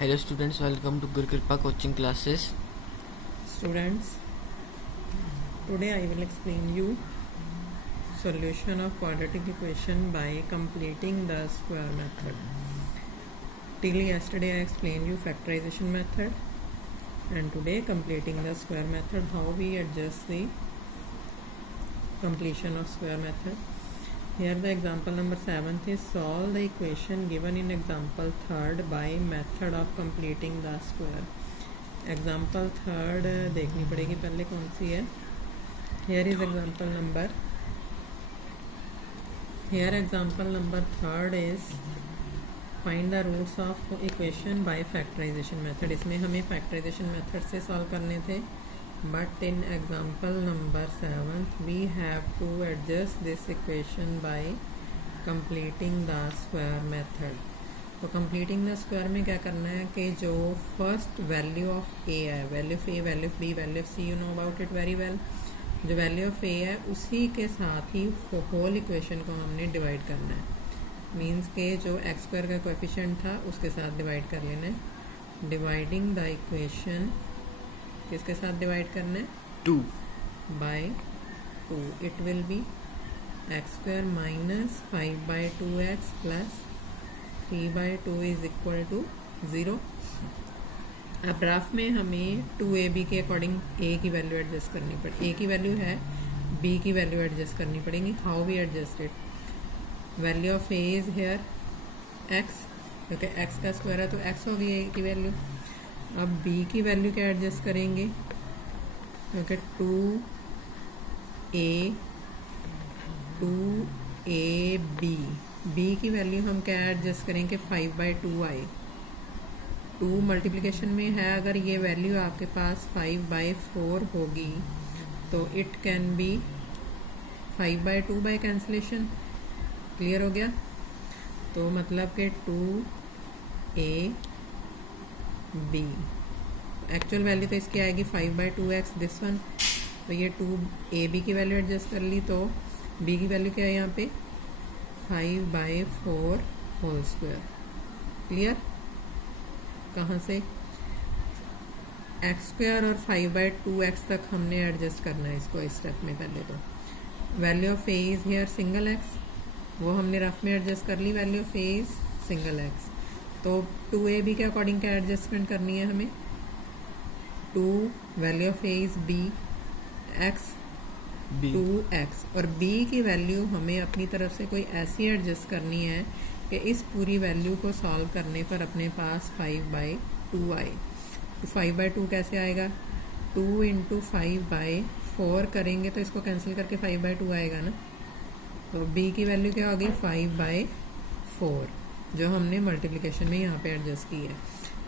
Hello students, welcome to Guru Kripa coaching classes. Students, today I will explain you solution of quadratic equation by completing the square method. Till yesterday I explained you factorization method, and today completing the square method, how we adjust the completion of square method. Here the example number 7th is solve the equation given in example 3rd by method of completing the square. Example third देखनी पड़ेगी पहले कौन सी है. Here example number third is find the roots of equation by factorization method. इसमें हमें factorization method से solve करने थे, but in example number 7 we have to adjust this equation by completing the square method. तो completing the square में क्या करना है कि जो फर्स्ट वैल्यू ऑफ ए है, value of A, value of B, value of C, you know about it very well. जो value of A है उसी के साथ ही होल इक्वेशन को हमने डिवाइड करना है. मीन्स के जो एक्स स्क्वायर का कोएफिशिएंट था उसके साथ डिवाइड कर लेना है. डिवाइडिंग द इक्वेशन किसके साथ डिवाइड करना है? 2 by 2. It will be X square minus 5/2x plus 3/2 is equal to 0. अब ग्राफ में हमें 2ab के अकॉर्डिंग a की वैल्यू एडजस्ट करनी पड़ेगी. a की वैल्यू है, b की वैल्यू एडजस्ट करनी पड़ेगी. How we adjust it? Value of a is here x, क्योंकि x का स्क्वायर है तो x होगी a की वैल्यू. अब b की वैल्यू क्या एडजस्ट करेंगे? क्योंकि 2ab b की वैल्यू हम क्या एडजस्ट करेंगे? 5/2 आए. 2 मल्टीप्लिकेशन में है, अगर ये वैल्यू आपके पास 5/4 होगी तो it can be 5/2 by cancellation. Clear हो गया? तो मतलब कि 2ab, एक्चुअल वैल्यू तो इसकी आएगी 5/2x दिस वन. तो ये 2ab की वैल्यू एडजस्ट कर ली, तो b की वैल्यू क्या है यहाँ पे? 5/4 होल स्क्वायर. क्लियर? कहाँ से? एक्स स्क्वायर और 5/2x तक हमने एडजस्ट करना है इसको इस स्टेप में. पहले तो value of A is here single X, वो हमने रफ में एडजस्ट कर ली. Value of A is single X. तो 2ab के अकॉर्डिंग क्या एडजस्टमेंट करनी है हमें? 2 value of A is b x 2x, और b की वैल्यू हमें अपनी तरफ से कोई ऐसी एडजस्ट करनी है कि इस पूरी वैल्यू को सॉल्व करने पर अपने पास 5/2 आए. तो 5/2 कैसे आएगा? 2 × 5/4 करेंगे तो इसको कैंसिल करके 5/2 आएगा ना. तो b की वैल्यू क्या होगी? 5/4, जो हमने मल्टीप्लिकेशन में यहाँ पे एडजस्ट की है.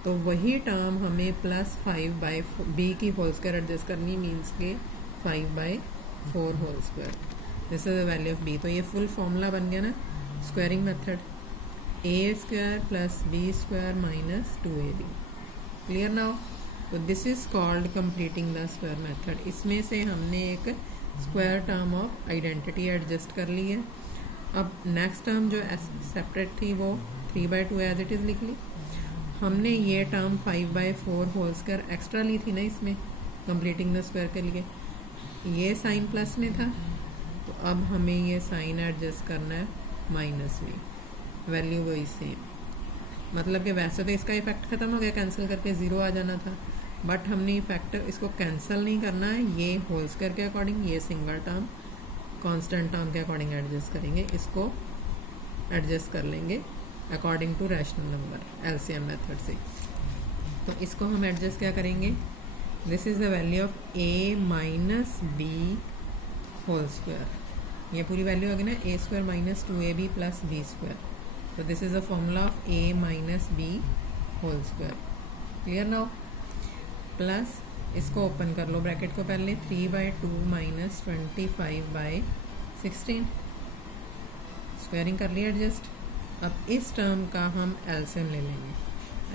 तो वही टर्म हमें प्लस 5/4 b की होल स्क्वायर एडजस्ट करनी, मीन्स के 5/4 whole square. This is the value of b. तो ये फुल फॉर्मूला बन गया ना squaring method. a² plus b² minus 2ab. Clear now? तो this is called completing the square method. इसमें से हमने एक square term of identity adjust कर ली है. अब नेक्स्ट टर्म जो सेपरेट थी वो 3/2 एज इट इज़ लिख ली. हमने ये टर्म 5/4 होल स्क्वायर एक्स्ट्रा ली थी ना इसमें कंप्लीटिंग द स्क्वायर के लिए. ये साइन प्लस में था, तो अब हमें ये साइन एडजस्ट करना है माइनस में. वैल्यू वही सेम. मतलब कि वैसे तो इसका इफेक्ट ख़त्म हो गया, कैंसिल करके 0 आ जाना था, बट हमने फैक्टर इसको कैंसिल नहीं करना है. ये होल स्क्वायर के अकॉर्डिंग, ये सिंगल टर्म कांस्टेंट टर्म के अकॉर्डिंग एडजस्ट करेंगे. इसको एडजस्ट कर लेंगे according to rational number LCM method से. तो इसको हम एडजस्ट क्या करेंगे? This is the value of a minus b whole square. ये पूरी वैल्यू होगी ना, a² minus 2ab plus b². तो this is the formula of a minus b whole square. Clear now? Plus इसको ओपन कर लो ब्रैकेट को पहले. 3/2 माइनस 25/16. स्क्वायरिंग कर ली एडजस्ट. अब इस टर्म का हम एलसीएम ले लेंगे.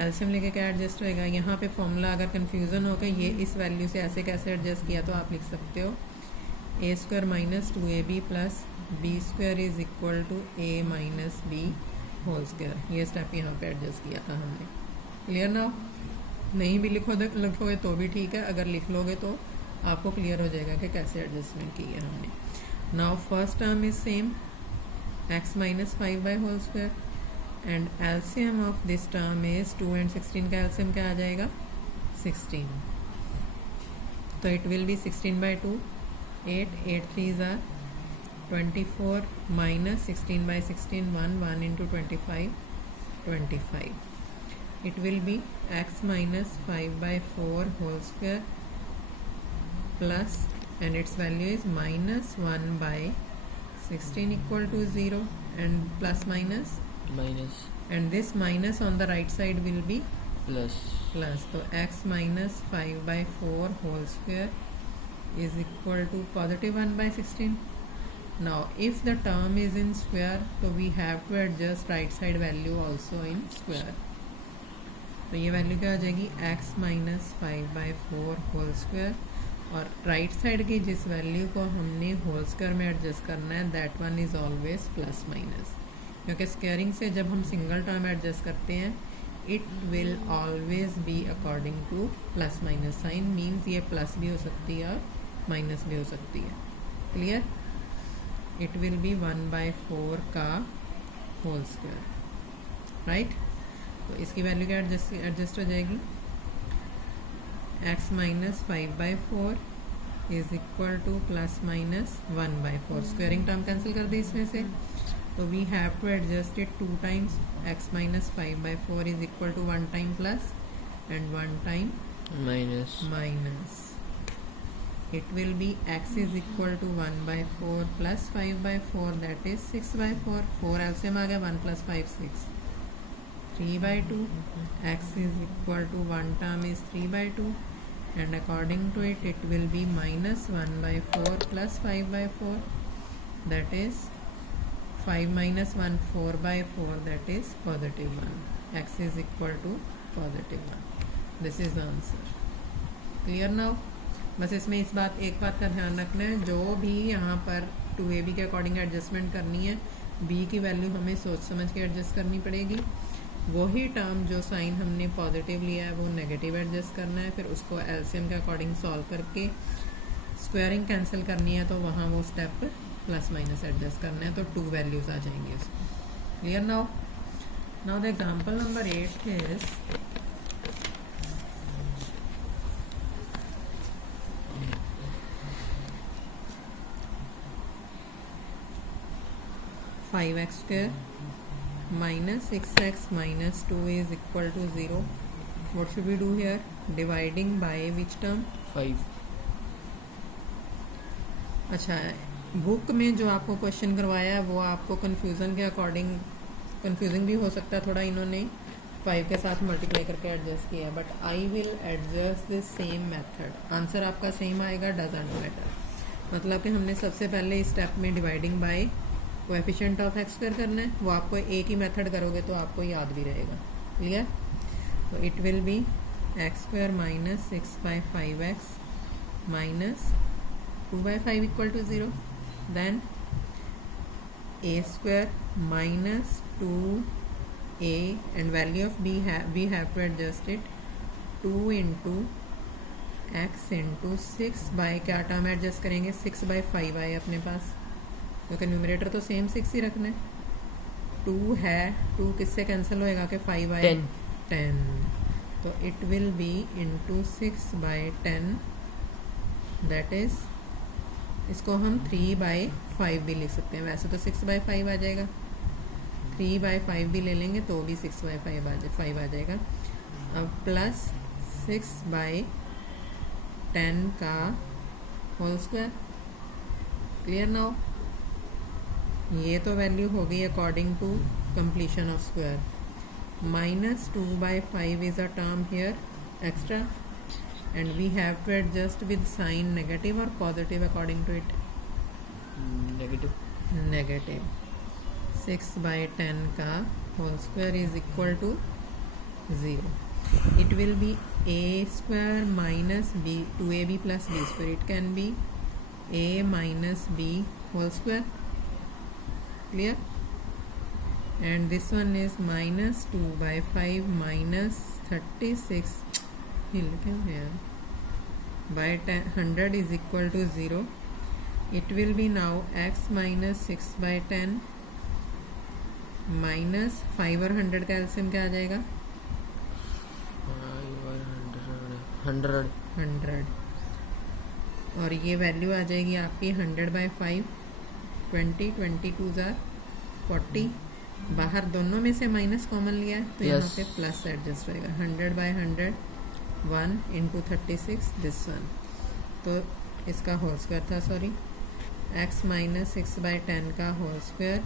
एलसीएम लेके क्या एडजस्ट होएगा? यहाँ पे फॉर्मूला अगर कन्फ्यूज़न हो गया ये इस वैल्यू से ऐसे कैसे एडजस्ट किया, तो आप लिख सकते हो a² minus 2ab plus b² is equal to a minus b whole square. ये स्टेप यहाँ पे एडजस्ट किया था हमने. क्लियर ना? नहीं भी लिखोगे तो भी ठीक है, अगर लिख लोगे तो आपको क्लियर हो जाएगा कि कैसे एडजस्टमेंट की है हमने. Now first term is same, x minus 5 by whole square, and LCM of this term is 2 and 16 का एलसीएम क्या आ जाएगा? 16. तो it will be 16 by 2, 8 3s are 24 minus 16 by 16, 1 into 25, 25. It will be x minus 5 by 4 whole square plus, and its value is minus 1 by 16 equal to 0, and plus minus, minus, and this minus on the right side will be plus, so x minus 5 by 4 whole square is equal to positive 1 by 16. Now if the term is in square, so we have to adjust right side value also in square. तो ये value क्या आ जाएगी? x minus 5 by 4 whole square, और right side की जिस value को हमने होल स्क्वायर में एडजस्ट करना है that one is always plus minus, क्योंकि स्क्वायरिंग से जब हम सिंगल टर्म एडजस्ट करते हैं it will always be according to plus minus sign. Means ये प्लस भी हो सकती है और माइनस भी हो सकती है. Clear? It will B 1 by 4 का होल स्क्वायर, राइट? तो इसकी वैल्यू क्या एडजस्ट हो जाएगी? x minus 5 by 4 is equal to plus minus 1 by 4. Squaring term cancel कर दी इसमें से, तो we have to adjust it 2 times. x minus 5 by 4 is equal to 1 time plus and 1 time minus. It will be x is equal to 1 by 4 plus 5 by 4, that is 6 by 4. 4 LCM आ गया, 1 plus 5 6. 3 by 2. X is equal to 1 term is 3 by 2, and according to it, it will be minus 1 by 4 plus 5 by 4, that is 5 minus 1, 4 by 4, that is positive 1. X is equal to positive 1. This is the answer. Clear now? बस इसमें एक बात का ध्यान रखना है, जो भी यहाँ पर 2ab के अकॉर्डिंग एडजस्टमेंट करनी है, b की वैल्यू हमें सोच समझ के एडजस्ट करनी पड़ेगी. वही टर्म जो साइन हमने पॉजिटिव लिया है वो नेगेटिव एडजस्ट करना है, फिर उसको एलसीएम के अकॉर्डिंग सॉल्व करके स्क्वायरिंग कैंसिल करनी है, तो वहाँ वो स्टेप प्लस माइनस एडजस्ट करना है, तो 2 वैल्यूज़ आ जाएंगी उसमें. Clear? Now the example number 8 is 5x square minus 6x minus 2 is equal to 0. What should we do here? Dividing by which term? 5. अच्छा, बुक में जो आपको क्वेश्चन करवाया है वो आपको कन्फ्यूज़न के अकॉर्डिंग कन्फ्यूजिंग भी हो सकता है थोड़ा. इन्होंने 5 के साथ मल्टीप्लाई करके एडजस्ट किया है, but I will adjust this same method. Answer आपका सेम आएगा, डजंट मैटर. मतलब कि हमने सबसे पहले इस स्टेप में dividing by coefficient of x square करना है. वो आपको एक ही मेथड करोगे तो आपको याद भी रहेगा. क्लियर? तो it will be X square minus 6 by 5x minus 2 by 5 equal to 0. Then a square minus 2a, and value of b we have to adjust it 2 into x into 6 by क्या term adjust करेंगे? 6 by 5 आए अपने पास, क्योंकि numerator तो same 6 ही रखना है. 2 है, 2 किससे कैंसिल होएगा कि 5 आए? 10. तो it will B into 6 by 10, that is, इसको हम 3 बाई 5 भी लिख सकते हैं. वैसे तो 6 बाई 5 आ जाएगा, 3 बाई 5 भी ले लेंगे तो भी 6 बाई 5 आ जाएगा. अब प्लस 6 बाई 10 का होल स्क्वायर. Clear now? ये तो वैल्यू हो गई according to completion of square. Minus 2 by 5 is a term here extra, and we have to adjust with sign negative or positive according to it? Negative. 6 by 10 का whole square is equal to 0. It will be a square minus b, 2ab plus b square. It can be a minus b whole square. Clear? and this one is minus 2 by 5 minus 36 hill क्या है by 100 is equal to 0. It will be now x minus 6 by 10 minus 5 और 100 का LCM क्या आ जाएगा 100 और ये value आ जाएगी आपकी 100 by 5 20 जार 40 बाहर दोनों में से माइनस कॉमन लिया है तो यहाँ पे प्लस एडजस्ट रहेगा 100 by 100 1 into 36 दिस वन तो इसका होल स्क्वायर था सॉरी x minus 6 by 10 का whole square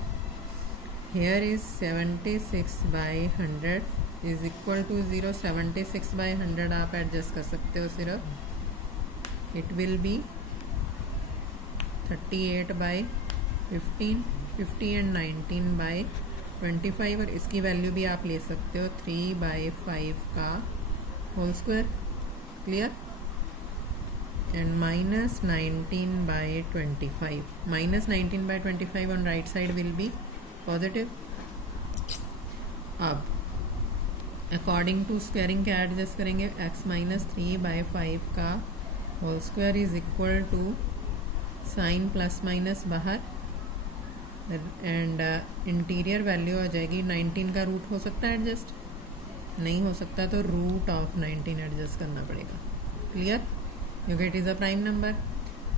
here is 76 by 100 is equal to 0. 76 by 100 आप एडजस्ट कर सकते हो सिर्फ it will be 38 by 15 50 and 19 by 25 और इसकी वैल्यू भी आप ले सकते हो 3 by 5 का whole square clear and minus 19 by 25 minus 19 by 25 on right side will be positive. अब अकॉर्डिंग टू स्क्वायरिंग क्या एडजस्ट करेंगे x माइनस 3 बाई 5 का whole square is equal to sign plus minus बाहर एंड इंटीरियर वैल्यू आ जाएगी 19 का root हो सकता है एडजस्ट नहीं हो सकता तो रूट ऑफ 19 एडजस्ट करना पड़ेगा क्लियर क्योंकि it is a prime number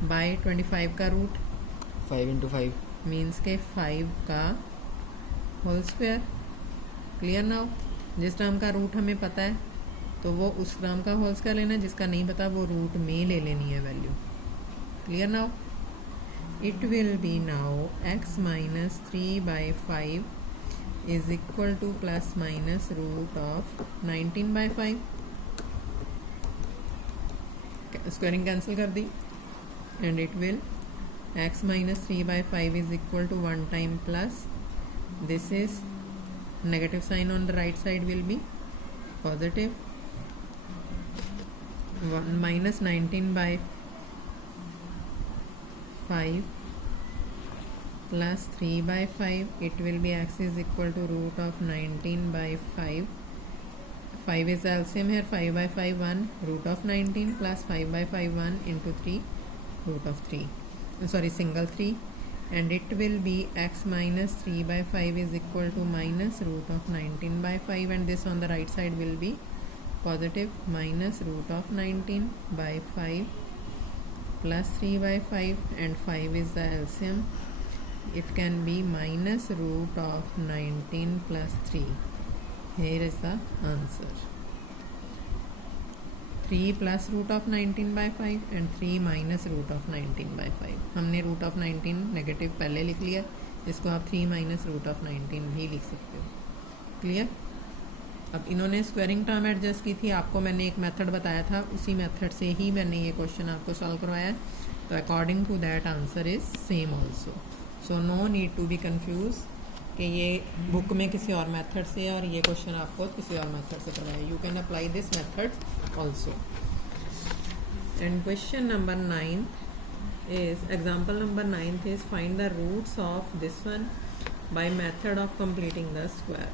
by 25 का रूट 5 into 5 मीन्स के 5 का होल स्क्वायर क्लियर नाउ जिस टर्म का रूट हमें पता है तो वो उस टर्म का होल स्क्वायर लेना जिसका नहीं पता वो रूट में ले लेनी है value clear now it will be now x minus 3 by 5 is equal to plus minus root of 19 by 5 squaring cancel कर दी and it will x minus 3 by 5 is equal to 1 time plus this is negative sign on the right side will be positive 1 minus 19 by 5 plus 3 by 5 it will be x is equal to root of 19 by 5 is LCM here 5 by 5 1 root of 19 plus 5 by 5 1 into 3 root of 3 sorry single 3 and it will be x minus 3 by 5 is equal to minus root of 19 by 5 and this on the right side will be positive minus root of 19 by 5 plus 3 by 5 and 5 is the LCM it can be minus root of 19 plus 3 here is the answer 3 plus root of 19 by 5 and 3 minus root of 19 by 5 हमने root of 19 negative पहले लिख लिया इसको आप 3 minus root of 19 भी लिख सकते हो क्लियर अब इन्होंने स्क्वायरिंग टर्म एडजस्ट की थी आपको मैंने एक मेथड बताया था उसी मेथड से ही मैंने ये क्वेश्चन आपको सॉल्व करवाया है तो according to that answer is same also so no need to be confuse कि ये बुक में किसी और मेथड से और ये क्वेश्चन आपको किसी और मेथड से करवाया you can apply this method also and question number 9 is example number 9th is find the roots of this one by method of completing the square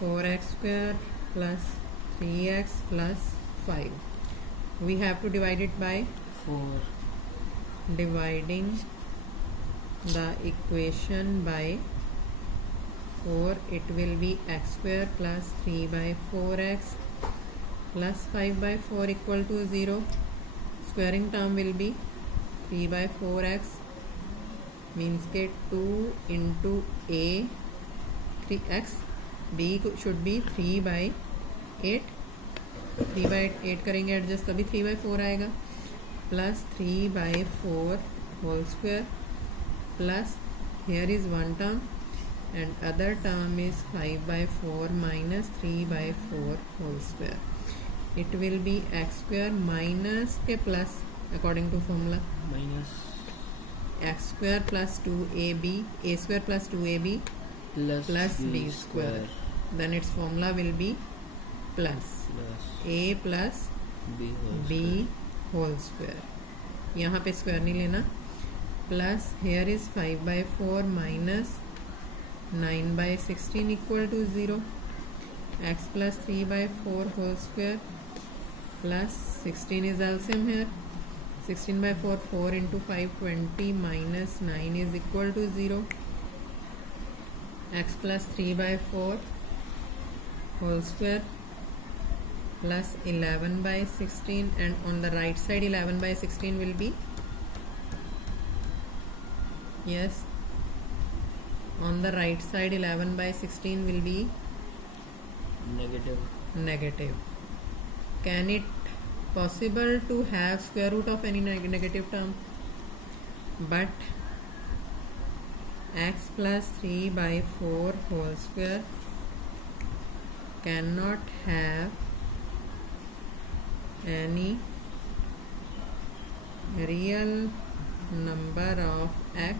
4x square plus 3x plus 5 we have to divide it by 4 dividing the equation by 4 it will be x square plus 3 by 4x plus 5 by 4 equal to 0 squaring term will be 3 by 4x means के 2 into a 3x b should be 3 by 8 3 by 8 करेंगे adjust तभी 3 by 4 आएगा plus 3 by 4 whole square plus here is one term and other term is 5 by 4 minus 3 by 4 whole square it will be x square minus के plus according to formula minus x square plus 2ab a square plus 2ab plus b square then its formula will be plus a plus b whole square यहाँ पे square नहीं लेना plus here is 5 by 4 minus 9/16 equal to 0. X plus 3/4 whole square plus 16 is LCM here. 16/4, 4 into 5, 20 minus 9 is equal to 0. X plus 3/4 whole square plus 11/16, and on the right side 11/16 will be, yes, on the right side 11/16 will be negative. Can it possible to have square root of any negative term? But x plus 3/4 whole square cannot have any real number of x,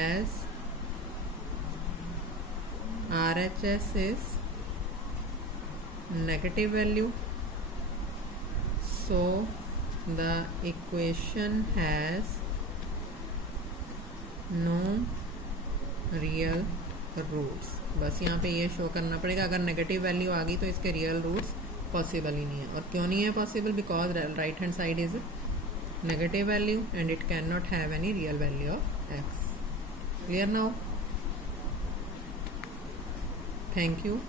as RHS is negative value. So the equation has no real roots. बस यहाँ पे ये show करना पड़ेगा, अगर negative value आ गई तो इसके रियल रूट्स पॉसिबल ही नहीं है. और क्यों नहीं है possible? Because right hand side is negative value and it can not have any real value of x. Clear now? Thank you.